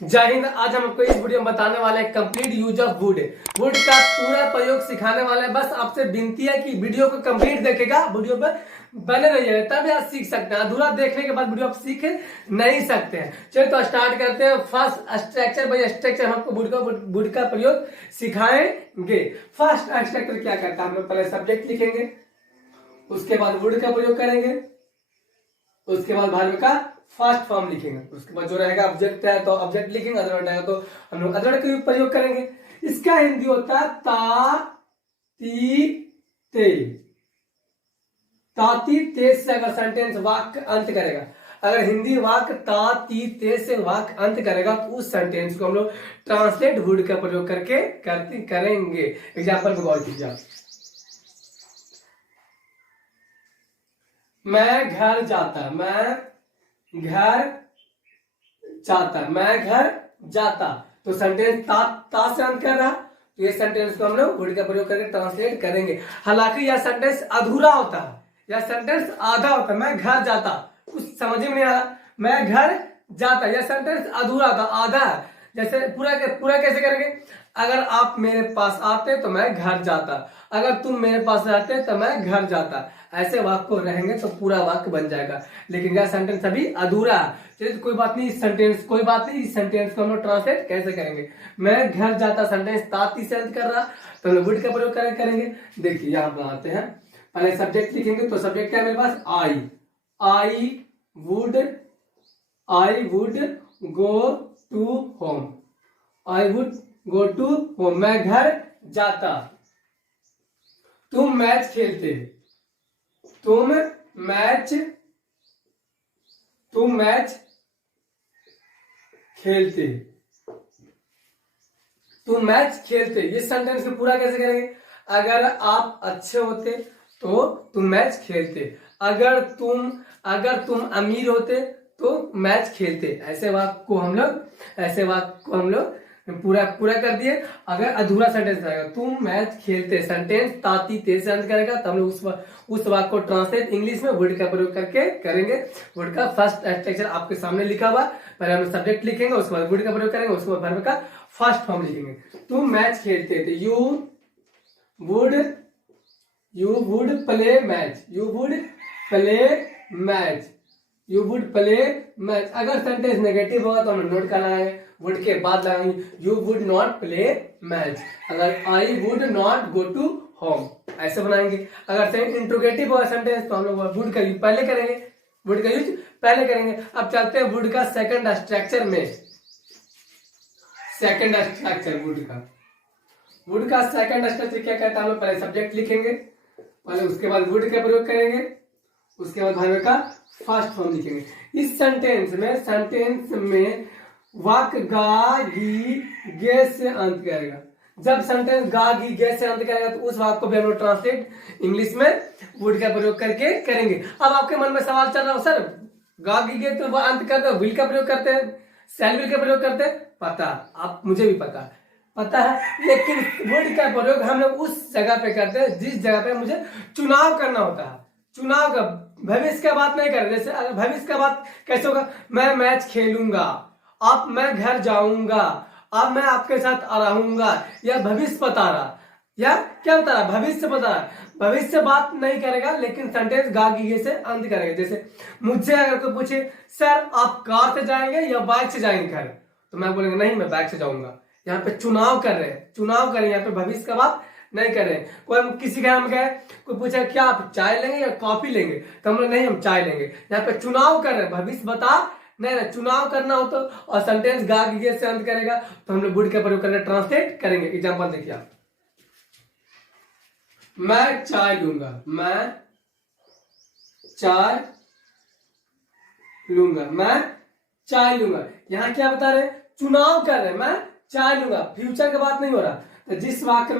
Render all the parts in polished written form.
जय हिंद। आज हम आपको इस वीडियो में बताने वाले हैं complete use of would. Would का पूरा प्रयोग सिखाने वाले हैं। बस आपसे विनती है कि वीडियो को कंप्लीट देखेगा, वीडियो पर बने रहिएगा, तभी आप सीख सकते हैं। अधूरा देखने के बाद वीडियो आप सीख नहीं सकते हैं। चलिए तो स्टार्ट करते हैं। फर्स्ट स्ट्रक्चर बाय स्ट्रक्चर हम आपको वुड का प्रयोग सिखाएंगे। फर्स्ट स्ट्रक्चर क्या करता है, हम लोग पहले सब्जेक्ट लिखेंगे, उसके बाद वुड का प्रयोग करेंगे, उसके बाद वर्ब का फर्स्ट फॉर्म लिखेंगे, उसके बाद जो रहेगा ऑब्जेक्ट है तो ऑब्जेक्ट लिखेंगे, अदर रहेगा तो हम लोग अदर का प्रयोग करेंगे। इसका हिंदी होता है ता ती ते। ताती ते से अगर सेंटेंस वाक्य अंत करेगा, अगर हिंदी वाक्य ता ती ते से वाक्य अंत करेगा तो उस सेंटेंस को हम लोग ट्रांसलेट वुड का प्रयोग करके करेंगे। एग्जाम्पल को गौर कीजिए। मैं घर जाता, मैं घर जाता, मैं घर जाता, तो सेंटेंस ता से अंत कर रहा, तो ये सेंटेंस को हम लोग वुड का प्रयोग करके ट्रांसलेट करेंगे। हालांकि यह सेंटेंस अधूरा होता है, यह सेंटेंस आधा होता है। मैं घर जाता, कुछ समझ में नहीं आ रहा, मैं घर जाता, यह सेंटेंस अधूरा था, आधा है। जैसे पूरा कैसे करेंगे, अगर आप मेरे पास आते तो मैं घर जाता, अगर तुम मेरे पास रहते तो मैं घर जाता। ऐसे वाक्य रहेंगे तो पूरा वाक्य बन जाएगा, लेकिन यह सेंटेंस अभी अधूरा है। चलिए तो कोई बात नहीं, इस सेंटेंस को हम लोग ट्रांसलेट कैसे करेंगे। मैं घर जाता सेंटेंस ताती से अंत कर रहा, तो हम लोग वुड का प्रयोग करेंगे। देखिए यहां बनाते हैं, पहले सब्जेक्ट लिखेंगे, तो सब्जेक्ट क्या है मेरे पास, I would go to home, I would go to home, मैं घर जाता। तुम मैच खेलते, तुम मैच खेलते, तुम मैच खेलते। ये सेंटेंस को पूरा कैसे करेंगे, अगर आप अच्छे होते तो तुम मैच खेलते, अगर तुम अमीर होते तो मैच खेलते। ऐसे वाक्य को हम लोग पूरा कर दिए। अगर अधूरा सेंटेंस रहेगा, तुम मैच खेलते, सेंटेंस ताती ते से अंत करेगा, तो हम लोग उस वाक्य को ट्रांसलेट इंग्लिश में वुड का प्रयोग करके करेंगे। वुड का फर्स्ट स्ट्रक्चर आपके सामने लिखा हुआ, पहले हम सब्जेक्ट लिखेंगे, उसके बाद वुड का प्रयोग करेंगे, उसके बाद वर्ब का फर्स्ट फॉर्म लिखेंगे। तुम मैच खेलते थे, you would play match, you would play match. अगर सेंटेंस नेगेटिव होगा तो हम नोट करना है, वुड के बाद लगाएंगे you would not play match. अगर I would not go to home, ऐसे बनाएंगे। अगर इंट्रोगेटिव होगा सेंटेंस तो हम लोग वुड का यूज पहले करेंगे, अब चलते हैं वुड का सेकंड स्ट्रक्चर में। सेकंड स्ट्रक्चर वुड का सेकंड स्ट्रक्चर क्या कहता है, हम लोग पहले सब्जेक्ट लिखेंगे, पहले उसके बाद वुड का प्रयोग करेंगे, उसके बाद वर्ब का फर्स्ट फॉर्म लिखेंगे। इस सेंटेंस में वाक्य गा गी गे से अंत करेगा। जब सेंटेंस गा गी गे से अंत करेगा तो उस वाक्य को भी हम लोग ट्रांसलेट इंग्लिश में वुड का प्रयोग करके करेंगे। अब आपके मन में सवाल चल रहा हो, सर गा गी गे तो वह अंत करते हैं, विल का प्रयोग करते हैं, शैल विल का प्रयोग करते हैं, पता आप मुझे भी पता है, लेकिन वुड का प्रयोग हम लोग उस जगह पे करते हैं जिस जगह पे मुझे चुनाव करना होता है। चुनाव का, भविष्य का बात नहीं कर रहे। जैसे अगर भविष्य का बात कैसे होगा, मैं मैच खेलूंगा, अब मैं घर जाऊंगा, अब मैं आपके साथ रहूंगा, या भविष्य बता रहा, या क्या बता रहा, भविष्य बता रहा। भविष्य बात नहीं करेगा, लेकिन सेंटेंस गा गी से अंत करेगा। जैसे मुझसे अगर कोई पूछे सर आप कार से जाएंगे या बाइक से जाएंगे घर, तो मैं बोलेंगे नहीं मैं बाइक से जाऊंगा। यहाँ पे चुनाव कर रहे हैं, यहाँ पे भविष्य का बात नहीं कर रहे हैं। कोई किसी का हम गए, कोई पूछा क्या आप चाय लेंगे या कॉफी लेंगे, तो हम लोग नहीं हम चाय लेंगे। यहाँ पे चुनाव कर रहे हैं, भविष्य बता नहीं, चुनाव करना हो तो, और सेंटेंस गा गी से अंत करेगा तो हम लोग वुड का प्रयोग करके ट्रांसलेट करेंगे। एग्जांपल देखिए आप, मैं चाय लूंगा, मैं चाय लूंगा। यहाँ क्या बता रहे, चुनाव कर रहे हैं, मैं चाय लूंगा, फ्यूचर की बात नहीं हो रहा। तो जिस वाक्य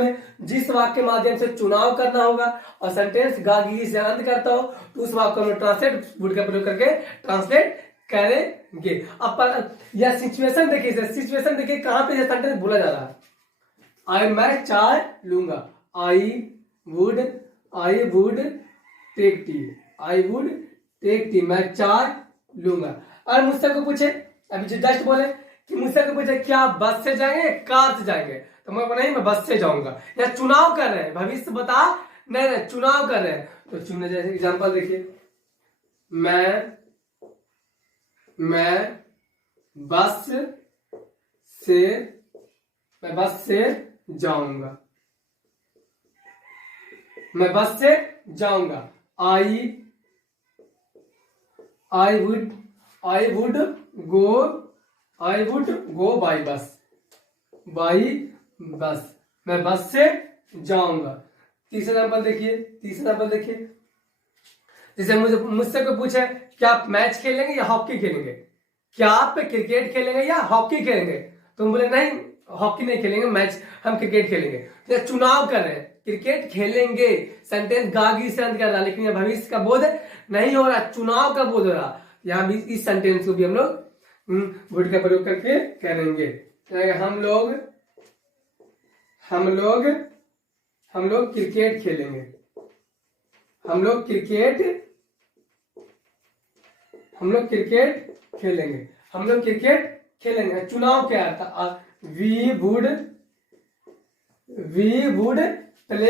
के माध्यम से चुनाव करना होगा और सेंटेंस गा गी से अंत करता हो, तो उस वाक्य में ट्रांसलेट वुड का प्रयोग करके ट्रांसलेट करेंगे। अब यह सिचुएशन देखिए कहां पे यह सेंटेंस बोला जा रहा है। मैं चाय लूंगा, आई वुड टेक टी, मैं चाय लूंगा। और मुझसे को पूछे, अभी जो जस्ट बोले कि मुझसे कोई पूछे क्या आप बस से जाएंगे कार से जाएंगे, तो मैं नहीं मैं बस से जाऊंगा। या चुनाव कर रहे हैं, भविष्य बता नहीं नहीं चुनाव कर रहे हैं, तो चुने जैसे एग्जांपल देखिए, मैं बस से मैं बस से जाऊंगा, मैं बस से जाऊंगा। आई वुड गो बाई बस, मैं बस से जाऊंगा। तीसरा एग्जांपल देखिए, जैसे मुझसे कोई पूछे क्या आप मैच खेलेंगे या हॉकी खेलेंगे, क्या आप क्रिकेट खेलेंगे या हॉकी खेलेंगे, तुम बोले नहीं हॉकी नहीं खेलेंगे, मैच हम क्रिकेट खेलेंगे। तो चुनाव कर रहे हैं, क्रिकेट खेलेंगे सेंटेंस गागी से अंत कर रहा, लेकिन ये भविष्य का बोध नहीं हो रहा, चुनाव का बोध हो रहा। यहाँ भी इस सेंटेंस को भी हम लोग वुड का प्रयोग करके करेंगे। हम लोग क्रिकेट खेलेंगे, हम लोग क्रिकेट खेलेंगे। चुनाव क्या था, वी वुड प्ले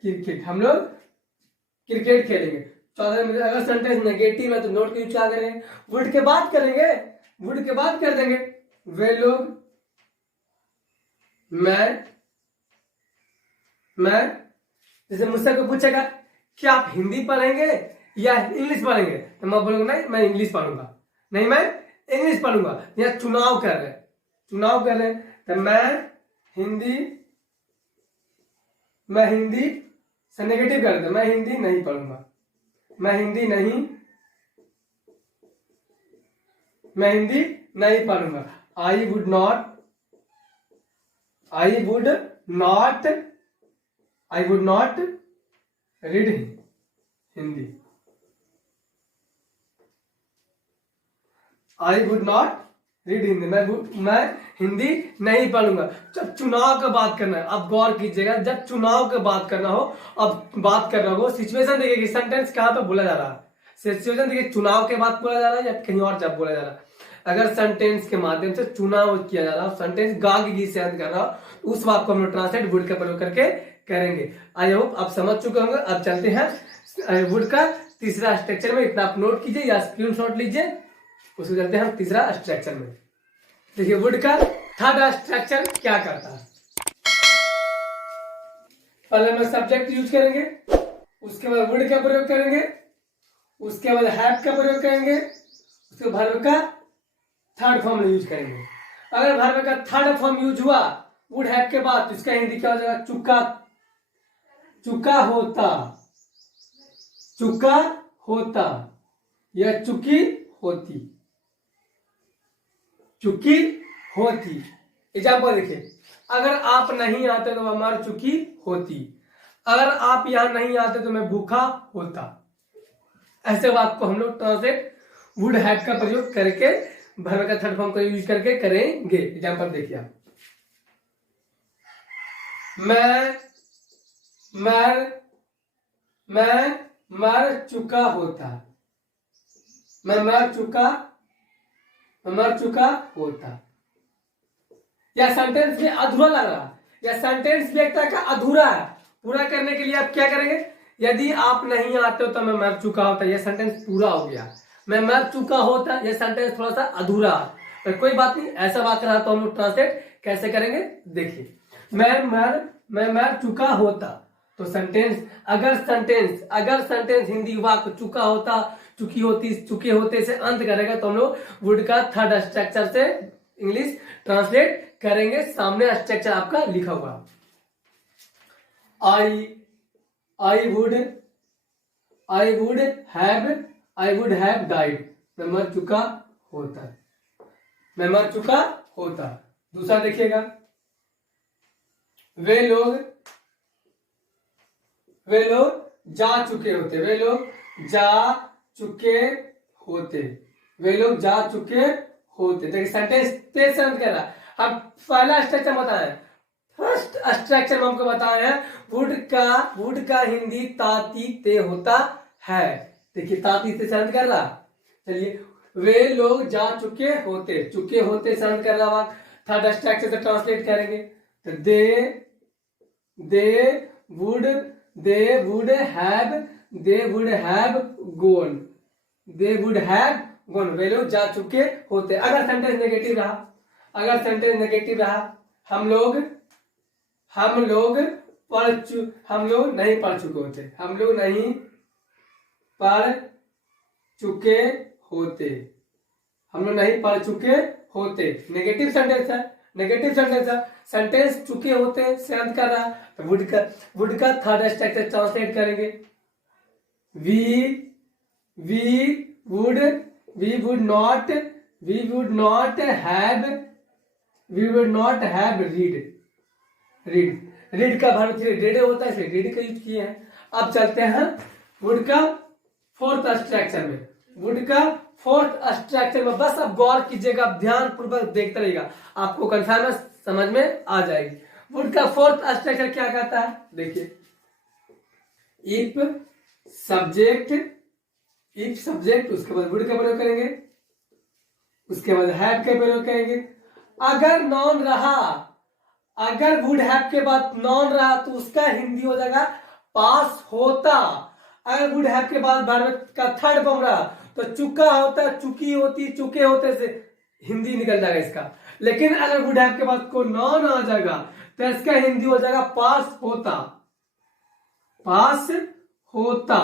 क्रिकेट, हम लोग क्रिकेट खेलेंगे। चौथा में अगर सेंटेंस नेगेटिव है तो नोट का यूज क्या करेंगे, वुड के बाद करेंगे, वुड के बाद कर देंगे। वे लोग मैं जैसे मुझसे कोई पूछेगा क्या आप हिंदी पढ़ेंगे या इंग्लिश पढ़ेंगे, तो मैं बोलूंगा नहीं मैं इंग्लिश पढ़ूंगा, नहीं मैं इंग्लिश पढ़ूंगा। या चुनाव कर रहे हैं, तो मैं हिंदी से नेगेटिव कर देता, मैं हिंदी नहीं पढ़ूंगा, मैं हिंदी नहीं पढ़ूंगा। आई would not read Hindi, I would not read Hindi, मैं हिंदी नहीं पढ़ूंगा। जब चुनाव का बात करना है, अब गौर कीजिएगा, जब चुनाव का बात करना हो, अब बात कर रहा हो सिचुएशन देखिए कि सेंटेंस कहां पे बोला जा रहा है, सिचुएशन देखिए चुनाव के बाद बोला जा रहा है या कहीं और जब बोला जा रहा है। अगर सेंटेंस के माध्यम से चुनाव किया जा रहा है, सेंटेंस गाग गी से अंत कर रहा हो, उस बात को हम लोग ट्रांसलेट वुड का प्रयोग करके करेंगे। आई होप आप समझ चुके होंगे। अब चलते हैं वुड का तीसरा स्ट्रक्चर में, इतना आप नोट कीजिए या स्क्रीनशॉट लीजिए, उसको चलते हैं हम तीसरा स्ट्रक्चर में। देखिए वुड का थर्ड स्ट्रक्चर क्या करता है, पहले हम सब्जेक्ट यूज करेंगे, उसके बाद वुड का प्रयोग करेंगे, उसके बाद हैव का प्रयोग करेंगे, उसके बाद वर्ब का थर्ड फॉर्म यूज करेंगे। अगर वर्ब का थर्ड फॉर्म यूज हुआ वुड हैव के बाद, तो इसका हिंदी क्या हो जाएगा, चुका होता या चुकी होती। एग्जाम्पल देखिए, अगर आप नहीं आते तो हमारी चुकी होती, अगर आप यहां नहीं आते तो मैं भूखा होता। ऐसे बात को हम लोग ट्रांसलेट वुड हैव का प्रयोग करके वर्ब का थर्ड फॉर्म का यूज करके करेंगे। एग्जाम्पल देखिए आप, मैं मर चुका होता, मैं मर चुका होता। या सेंटेंस में अधूरा लग रहा, या सेंटेंस भी एक तरह का अधूरा है, पूरा करने के लिए आप क्या करेंगे, यदि आप नहीं आते हो तो मैं मर चुका होता, यह सेंटेंस पूरा हो गया। मैं मर चुका होता, यह सेंटेंस थोड़ा सा अधूरा, पर कोई बात नहीं, ऐसा बात रहा तो हम लोग ट्रांसलेट कैसे करेंगे देखिए। मैं मर चुका होता, तो सेंटेंस अगर सेंटेंस हिंदी वाक्य चुका होता, चुकी होती, चुके होते से अंत करेगा, तो हम लोग वुड का थर्ड स्ट्रक्चर से इंग्लिश ट्रांसलेट करेंगे। सामने स्ट्रक्चर आपका लिखा हुआ, आई वुड हैव डाइड, मैं मर चुका होता। दूसरा देखिएगा, वे लोग जा चुके होते, वे लोग जा चुके होते। देखिए सेंटेंस पे से अंत कर रहा। अब पहला स्ट्रक्चर बताएं, फर्स्ट स्ट्रक्चर में हमको बताया है वुड का हिंदी ताती ते होता है। देखिए ता तीसरे से कर रहा। चलिए वे लोग जा चुके होते, चुके होते से कर रहा। थर्ड स्ट्रक्चर से ट्रांसलेट करेंगे तो they would have gone, they would have gone, वे लोग जा चुके होते। अगर सेंटेंस नेगेटिव रहा, अगर सेंटेंस नेगेटिव रहा, हम लोग नहीं पढ़ चुके होते, हम लोग नहीं पढ़ चुके होते, हम लोग नहीं पढ़ चुके होते। नेगेटिव सेंटेंस है, नेगेटिव सेंटेंस है, सेंटेंस चुके होते से अंत कर रहा। तो वुड का थर्ड स्ट्रक्चर ट्रांसलेट करेंगे we would not have read का वर्ब रीड होता है, इसलिए रीड का यूज किए हैं। अब चलते हैं वुड का फोर्थ स्ट्रक्चर में, वुड का फोर्थ स्ट्रक्चर में। बस अब गौर कीजिएगा, ध्यान पूर्वक देखते रहिएगा, आपको कंफर्म समझ में आ जाएगी। वुड का फोर्थ स्ट्रक्चर क्या कहता है, देखिए इफ सब्जेक्ट उसके बाद वुड का प्रयोग करेंगे, उसके बाद हैव का प्रयोग करेंगे। अगर नॉन रहा, अगर वुड हैव के बाद नॉन रहा तो उसका हिंदी हो जाएगा पास होता। अगर वुड हैव के बाद वर्ब का थर्ड फॉर्म रहा तो चुका होता, चुकी होती, चुके होते से हिंदी निकल जाएगा इसका। लेकिन अगर वुड हैव के बाद को नॉन आ जाएगा तो इसका हिंदी हो जाएगा पास होता, पास होता,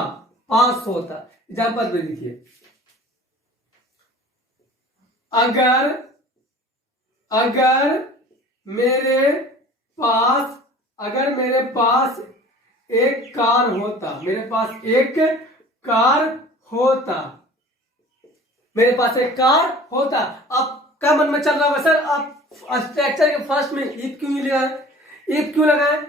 पास होता। एग्जाम्पल में लिखिए, अगर मेरे पास एक कार होता, मेरे पास एक कार होता। अब क्या मन में चल रहा होगा सर, आप स्ट्रक्चर के फर्स्ट में इफ क्यों लगाए, इफ क्यों लगाए,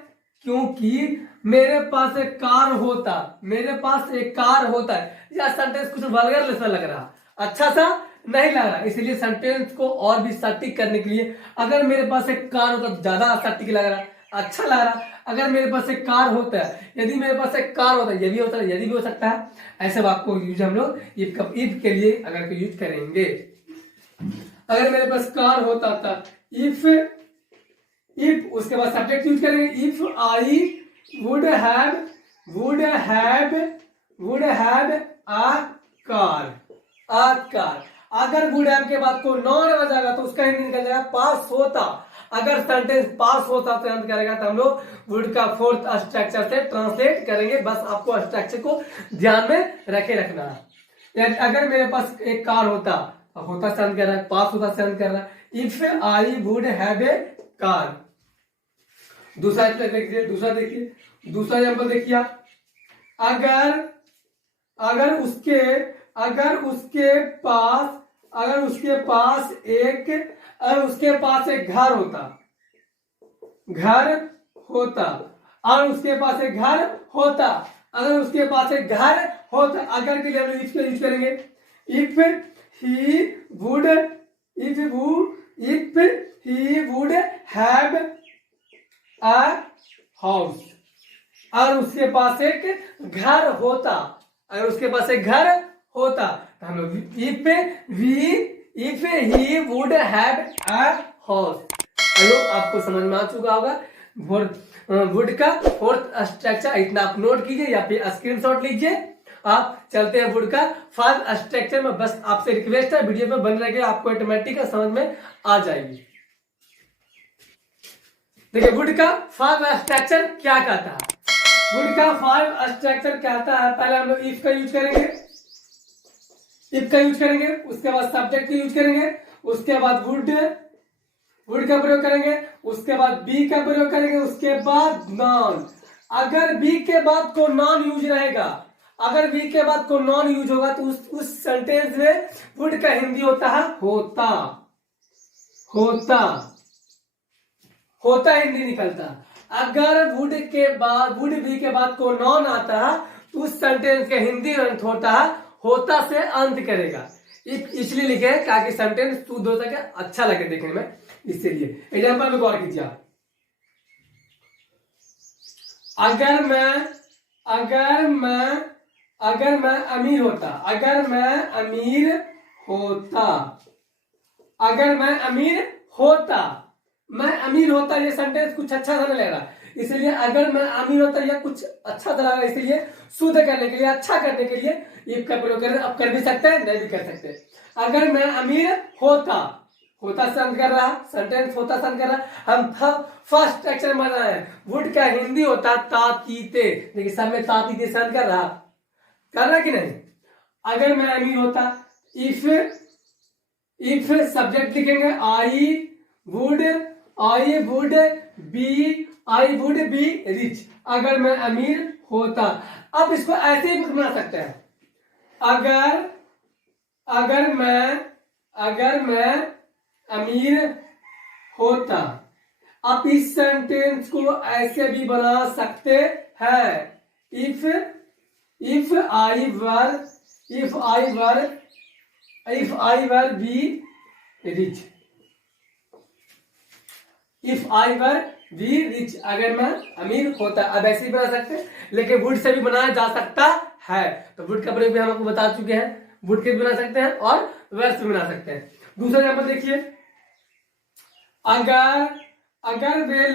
क्योंकि मेरे पास एक कार होता, मेरे पास एक कार होता है। यह सेंटेंस कुछ वल्गर जैसा लग रहा, अच्छा सा नहीं लग रहा, इसलिए सेंटेंस को और भी सटीक करने के लिए अगर मेरे पास एक कार होता तो ज्यादा सटीक लग रहा, अच्छा लग रहा। अगर मेरे पास एक कार होता है, यदि मेरे पास एक कार होता है, ये भी होता है, यदि भी हो सकता है। ऐसे वाक्य को यूज हम लोग इफ के लिए अगर यूज करेंगे। अगर मेरे पास कार होता था, इफ उसके बाद सब्जेक्ट यूज करेंगे, if I would have a car. अगर वुड हैव के बाद को नॉन आ जाएगा तो उसका हिंदी निकल जाएगा पास होता। अगर सेंटेंस पास होता तो अंत करेगा तो हम लोग वुड का फोर्थ स्ट्रक्चर से ट्रांसलेट करेंगे। बस आपको स्ट्रक्चर को ध्यान में रखना है। अगर मेरे पास एक कार होता से अंत कर रहा है, पास होता से अंत कर रहा है, if I would have a car. दूसरा देखिए, दूसरा एग्जांपल देखिए, अगर उसके पास एक घर होता, अगर उसके पास एक घर होता, अगर के लिए हम लोग यूज करेंगे if he would have a house. अगर उसके पास एक घर होता, अगर उसके पास एक घर होता तो हम लोग if he would have a house. Hello, आपको समझ में आ चुका होगा वुड का फोर्थ स्ट्रक्चर। इतना आप नोट कीजिए या फिर स्क्रीनशॉट लीजिए। आप चलते हैं वुड का फर्स्ट स्ट्रक्चर में। बस आपसे रिक्वेस्ट है, वीडियो पे बन रहे, आपको ऑटोमेटिक समझ में आ जाएगी। देखिए वुड का फर्स्ट स्ट्रक्चर क्या कहता है, वुड का फर्स्ट स्ट्रक्चर कहता है, पहले हम लोग इफ का यूज करेंगे, उसके बाद सब्जेक्ट का यूज करेंगे, उसके बाद वुड का प्रयोग करेंगे, उसके बाद बी का प्रयोग करेंगे, उसके बाद नॉन। अगर बी के बाद को नॉन यूज रहेगा, अगर बी के बाद को नॉन यूज होगा तो उस सेंटेंस में वुड का हिंदी होता है होता हिंदी निकलता। अगर वुड बी के बाद को नॉन आता है तो उस सेंटेंस का हिंदी अंत होता है होता से अंत करेगा। इसलिए लिखे ताकि सेंटेंस शुद्ध हो सके, अच्छा लगे देखने में, इसलिए। एग्जाम्पल में गौर कीजिए आप, अगर मैं अगर मैं अमीर होता, अगर मैं अमीर होता, अगर मैं अमीर होता, मैं अमीर होता, ये सेंटेंस कुछ अच्छा सा नहीं लग रहा, इसलिए अगर मैं अमीर होता यह कुछ अच्छा सा लग रहा है, इसलिए शुद्ध करने के लिए, अच्छा करने के लिए इफ का प्रयोग करें। अब कर भी सकते हैं, नहीं भी कर सकते। अगर मैं अमीर होता, होता सन कर रहा, सेंटेंस होता सन कर रहा, हम फर्स्ट एक्शन में रहा है। वुड का हिंदी होता तातीते, देखिए सब में तातीते सन कर रहा, कर रहा कि नहीं। अगर मैं अमीर होता, इफ, इफ सब्जेक्ट लिखेंगे आई वुड बी रिच, अगर मैं अमीर होता। अब इसको ऐसे ही बना सकते हैं, अगर मैं अमीर होता। आप इस सेंटेंस को ऐसे भी बना सकते हैं, if I were be rich, if I were be rich, अगर मैं अमीर होता। अब ऐसे ही बना सकते हैं, लेकिन वुड से भी बनाया जा सकता है, तो वुड का प्रयोग भी हम आपको बता चुके हैं, वुड के भी बना सकते हैं और वर्स भी बना सकते हैं। दूसरा एग्जाम्पल देखिए, अगर वे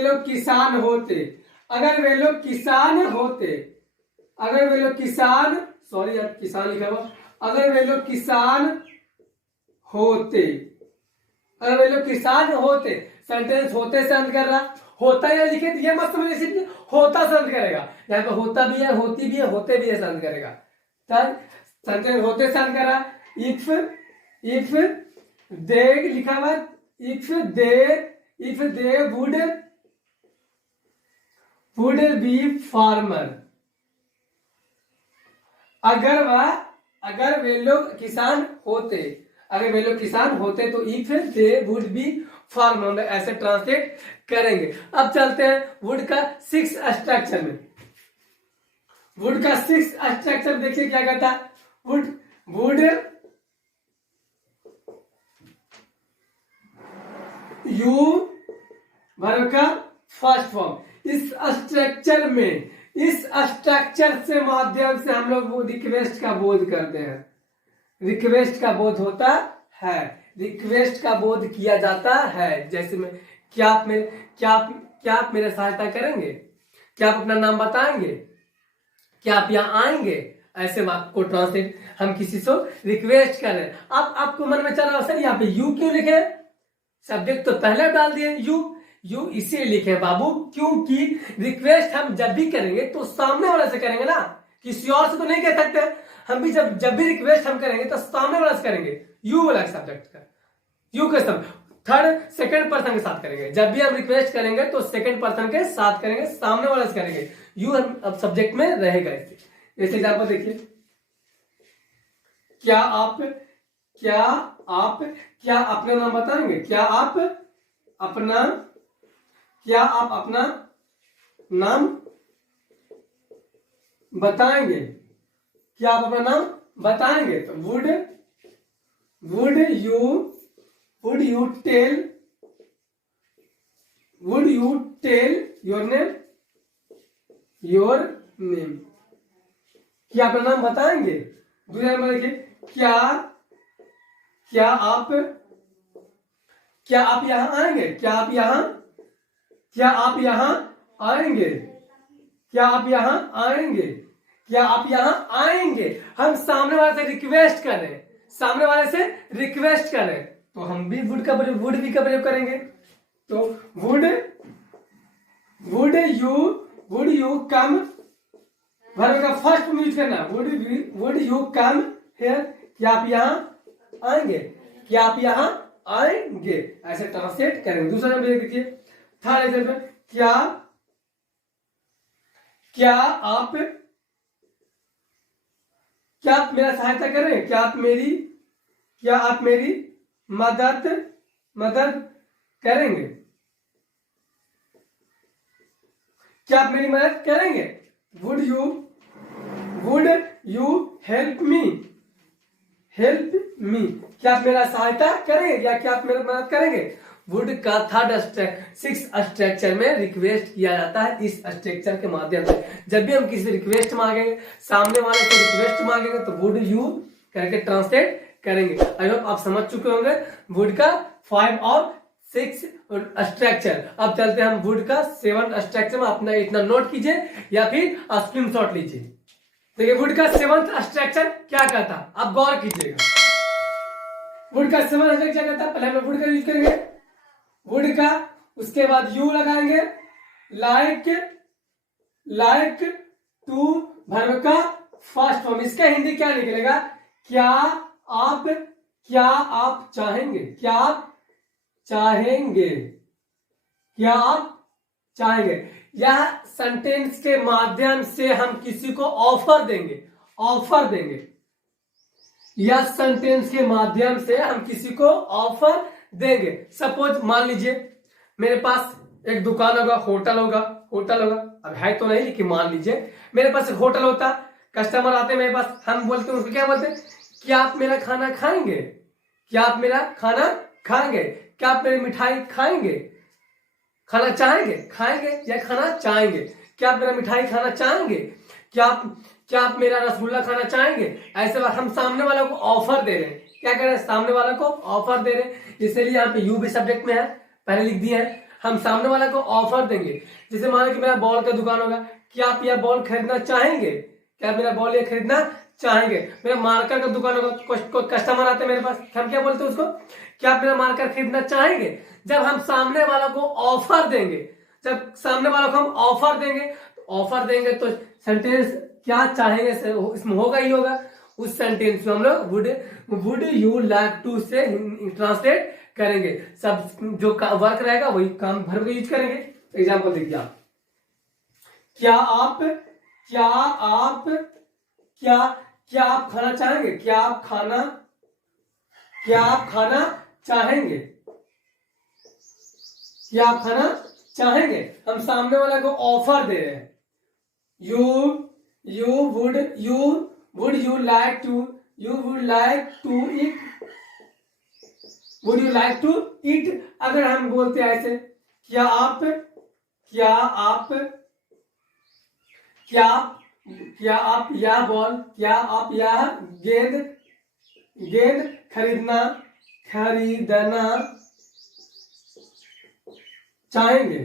लोग किसान होते, अगर वे लोग किसान, सॉरी यार किसान लिखा हुआ, अगर वे लोग किसान होते, अगर वे लोग किसान होते, सेंटेंस होते से अंत कर रहा, होता या लिखे तो ये मत समझिए, होता से अंत करेगा, यहाँ पे होता भी है, होती भी है, होते भी है से अंत करेगा, सेंटेंस होते से अंत कर रहा। इफ दे लिखा हुआ, if they would be farmer, अगर वे लोग किसान होते, अगर वे लोग किसान होते तो if they would be farmer, ऐसे ट्रांसलेट करेंगे। अब चलते हैं वुड का 6 स्ट्रक्चर में। वुड का 6 स्ट्रक्चर देखिए क्या कहता है, वुड यू वर्ब का फर्स्ट फॉर्म। इस स्ट्रक्चर से माध्यम से हम लोग वो रिक्वेस्ट का बोध करते हैं, रिक्वेस्ट का बोध होता है, रिक्वेस्ट का बोध किया जाता है। जैसे में क्या आप मेरे सहायता करेंगे, क्या आप अपना नाम बताएंगे, क्या आप यहाँ आएंगे, ऐसे वाक्य को ट्रांसलेट हम किसी से रिक्वेस्ट कर रहे हैं। आपको मन में चल रहा है सर यहाँ पे यू क्यों लिखे, सब्जेक्ट तो पहले डाल दिए, यू इसीलिए लिखे बाबू क्योंकि रिक्वेस्ट हम जब भी करेंगे तो सामने वाले से करेंगे ना, किसी और से तो नहीं कह सकते। हम भी जब भी रिक्वेस्ट हम करेंगे तो सामने वाला से करेंगे, यू वाला सब्जेक्ट का, यू के सब थर्ड सेकंड पर्सन के साथ करेंगे। जब भी हम रिक्वेस्ट करेंगे तो सेकंड पर्सन के साथ करेंगे, सामने वाला से करेंगे, यू हम अब सब्जेक्ट में रहेगा। ऐसे एग्जांपल देखिए, क्या आप अपना नाम बताएंगे, क्या आप अपना नाम बताएंगे, क्या आप अपना नाम बताएंगे। तो would you tell your name, क्या अपना नाम बताएंगे। दूसरा नंबर देखिए, क्या आप यहाँ आएंगे, क्या आप यहाँ आएंगे, क्या आप यहाँ आएंगे। हम सामने वाले से रिक्वेस्ट करें, तो हम भी वुड का प्रयोग करेंगे। तो वुड यू कम, वर्ब का फर्स्ट फॉर्म यूज करना, वुड यू कम हियर, क्या आप यहाँ आएंगे, क्या आप यहाँ आएंगे, ऐसे ट्रांसलेट करेंगे। दूसरा नंबर देखिए, थर्ड एग्जांपल, क्या आप मेरा सहायता करें, क्या आप मेरी मदद करेंगे, क्या आप मेरी मदद करेंगे। वुड यू हेल्प मी, क्या आप मेरा सहायता करेंगे या क्या आप मेरी मदद करेंगे। वुड का सिक्स स्ट्रक्चर में रिक्वेस्ट किया जाता है इस स्ट्रक्चर के माध्यम से। जब भी हम किसी रिक्वेस्ट मांगेंगे, सामने वाले को रिक्वेस्ट मांगेंगे तो वुड यू करके ट्रांसलेट करेंगे। आई होप आप समझ चुके होंगे वुड का 5 और 6 स्ट्रक्चर। अब चलते हैं हम वुड का 7 स्ट्रक्चर में। अपना इतना नोट कीजिए या फिर स्क्रीनशॉट लीजिए। देखिए वुड का 7th स्ट्रक्चर क्या कहता है, आप गौर कीजिएगा। वुड का 7th स्ट्रक्चर क्या कहता है, पहले हम वुड का यूज करेंगे, वुड का, उसके बाद यू लगाएंगे, लाइक टू वर्ब का फर्स्ट फॉर्म। इसका हिंदी क्या निकलेगा, क्या आप चाहेंगे, क्या आप चाहेंगे। यह सेंटेंस के माध्यम से हम किसी को ऑफर देंगे। यह सेंटेंस के माध्यम से हम किसी को ऑफर देंगे। सपोज मान लीजिए मेरे पास एक दुकान होगा, होटल होगा। अब है तो नहीं, लेकिन मान लीजिए मेरे पास एक होटल होता, कस्टमर आते मेरे पास, हम बोलते हैं उसको, क्या बोलते हैं, क्या आप मेरा खाना खाएंगे, क्या आप मेरा खाना खाएंगे, क्या आप मेरी मिठाई खाएंगे, खाना चाहेंगे, खाएंगे या खाना चाहेंगे, क्या आप मेरा मिठाई खाना चाहेंगे, क्या आप मेरा रसगुल्ला खाना चाहेंगे। ऐसे बात हम सामने वाले को ऑफर दे रहे हैं। क्या कर रहे हैं, सामने वाले को ऑफर दे रहे हैं। इसलिए यहाँ पे यू भी सब्जेक्ट में है, पहले लिख दिया है। हम सामने वाले को ऑफर देंगे। जैसे मान कि मेरा बॉल का दुकान होगा, क्या आप यह बॉल खरीदना चाहेंगे, क्या मेरा बॉल ये खरीदना चाहेंगे। मेरा मार्कर का दुकान होगा, कस्टमर आते हैं मेरे पास, हम क्या बोलते हैं उसको, क्या आप मेरा मार्कर खरीदना चाहेंगे। जब हम सामने वाला को ऑफर देंगे, ऑफर देंगे तो सेंटेंस क्या चाहेंगे इसमें होगा ही होगा। उस सेंटेंस में हम लोग वुड यू लाइक टू से ट्रांसलेट करेंगे। सब जो वर्क रहेगा वही काम भर के यूज करेंगे। एग्जाम्पल देखिए आप, क्या आप खाना चाहेंगे, क्या आप खाना चाहेंगे, क्या आप खाना चाहेंगे। हम सामने वाला को ऑफर दे रहे हैं। would you like to eat। अगर हम बोलते हैं ऐसे, क्या आप यह बॉल, क्या आप यह गेंद खरीदना चाहेंगे,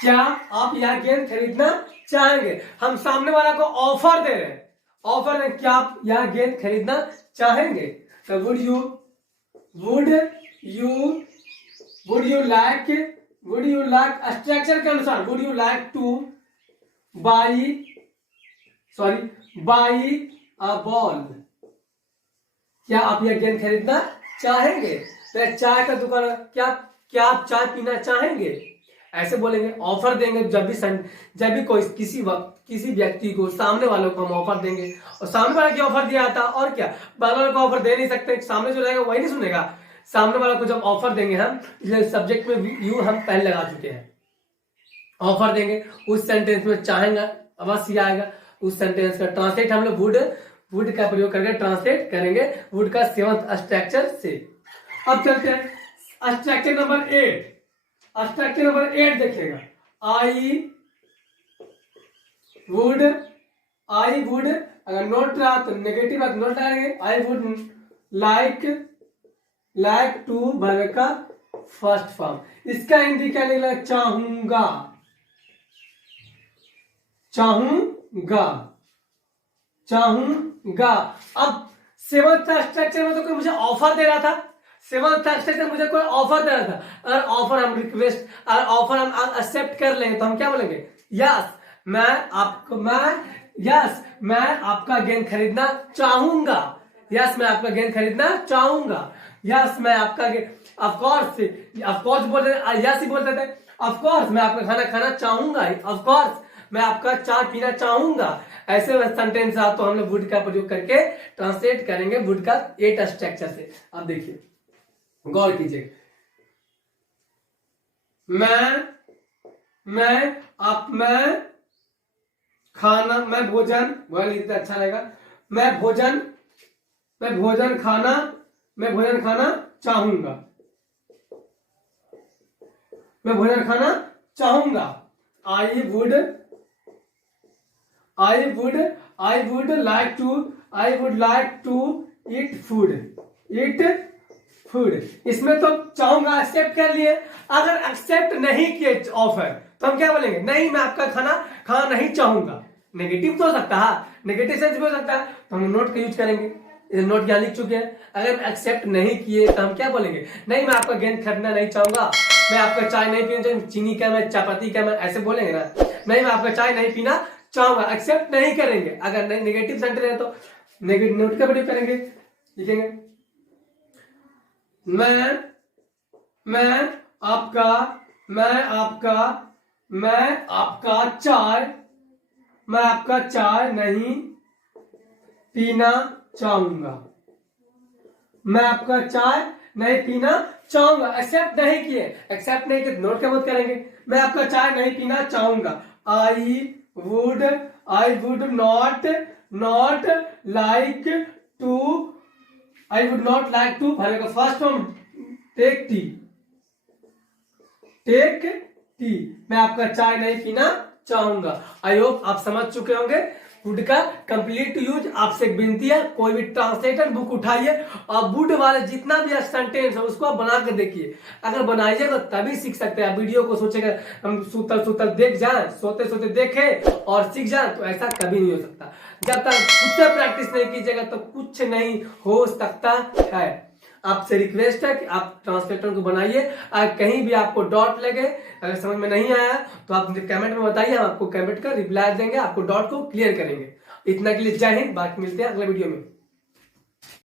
क्या आप यह गेंद खरीदना चाहेंगे। हम सामने वाला को ऑफर दे रहे हैं, क्या आप यह गेंद खरीदना चाहेंगे। तो would you like स्ट्रक्चर के अनुसार would you like to buy a ball। क्या आप यह गेंद खरीदना चाहेंगे। तो चाय का दुकान, क्या आप चाय पीना चाहेंगे, ऐसे बोलेंगे। ऑफर देंगे जब भी कोई किसी व्यक्ति को, सामने वालों को हम ऑफर देंगे, और सामने वाले की ऑफर दिया था, और क्या वालों को ऑफर दे नहीं सकते, सामने जो रहेगा वही नहीं सुनेगा। सामने वाला को जब ऑफर देंगे हम, इसलिए सब्जेक्ट में यू हम पहले लगा चुके हैं। ऑफर देंगे, उस सेंटेंस में चाहेंगे अवश्य आएगा। उस सेंटेंस का ट्रांसलेट हम लोग वुड का प्रयोग करके ट्रांसलेट करेंगे वुड का 7th स्ट्रक्चर से। अब चलते हैं स्ट्रक्चर नंबर 8 देखिएगा। आई वुड अगर नोट रहा तो नेगेटिव है तो नोट आएंगे। I would like to verb का फर्स्ट फॉर्म। इसका हिंदी क्या निकला, चाहूंगा। अब 7th स्ट्रक्चर में तो कोई मुझे ऑफर दे रहा था, 7th स्ट्रक्चर मुझे कोई ऑफर दे रहा था। अगर ऑफर हम एक्सेप्ट कर लेंगे तो हम क्या बोलेंगे, यस मैं आपका गेंद खरीदना चाहूंगा। यस मैं आपका गेंद खरीदना चाहूंगा। यस मैं आपका ऑफ कोर्स बोलते थे, यस ही बोलते थे। ऑफ कोर्स मैं आपका खाना खाना चाहूंगा। ऑफ कोर्स मैं आपका चाय पीना चाहूंगा। ऐसे सेंटेंस आ तो हम लोग वुड का प्रयोग करके ट्रांसलेट करेंगे वुड का 8 स्ट्रक्चर से। अब देखिए गौर कीजिए, मैं भोजन अच्छा रहेगा। मैं भोजन खाना चाहूंगा। मैं भोजन खाना चाहूंगा। I would like to eat food. इसमें तो चाहूंगा एक्सेप्ट कर लिए। अगर एक्सेप्ट नहीं किए ऑफर तो हम क्या बोलेंगे, नहीं मैं आपका खाना नहीं चाहूंगा। नेगेटिव तो हो सकता है, नेगेटिव सेंस भी हो सकता है, तो हम नोट का यूज करेंगे। नोट यहाँ लिख चुके हैं। अगर एक्सेप्ट नहीं किए तो हम क्या बोलेंगे, नहीं मैं आपका गेंद खरीदना नहीं चाहूंगा, मैं आपका चाय नहीं पीना चाहूंगा, चीनी का मैं, चायपत्ती का मैं, ऐसे बोलेंगे ना। नहीं मैं आपका चाय नहीं पीना चाहूंगा, एक्सेप्ट नहीं करेंगे। अगर नहीं नेगेटिव सेंटेंस है तो नेगेटिव नोट का प्रयोग करेंगे। लिखेंगे मैं आपका चाय नहीं पीना चाहूंगा। मैं आपका चाय नहीं पीना चाहूंगा। एक्सेप्ट नहीं किए, एक्सेप्ट नहीं किए नोट का मत करेंगे। मैं आपका चाय नहीं पीना चाहूंगा। I would not like to first form take tea. मैं आपका चाय नहीं पीना चाहूंगा। आई होप आप समझ चुके होंगे वुड का कंप्लीट यूज। आपसे एक विनती है, कोई भी ट्रांसलेटर बुक उठाइए और वुड वाले जितना भी सेंटेंस है उसको आप बना कर देखिए। अगर बनाइए तो तभी सीख सकते हैं। वीडियो को सोचेगा हम सुतल देख जाए, सोते सोते देखे और सीख जाए, तो ऐसा कभी नहीं हो सकता। जब तक खुद से प्रैक्टिस नहीं कीजिएगा तो कुछ नहीं हो सकता है। आपसे रिक्वेस्ट है कि आप ट्रांसलेटर को बनाइए। अगर कहीं भी आपको डॉट लगे, अगर समझ में नहीं आया तो आप मुझे कमेंट में बताइए, हम आपको कमेंट कर रिप्लाई देंगे, आपको डॉट को क्लियर करेंगे। इतना के लिए जय हिंद। बाकी मिलते हैं अगले वीडियो में।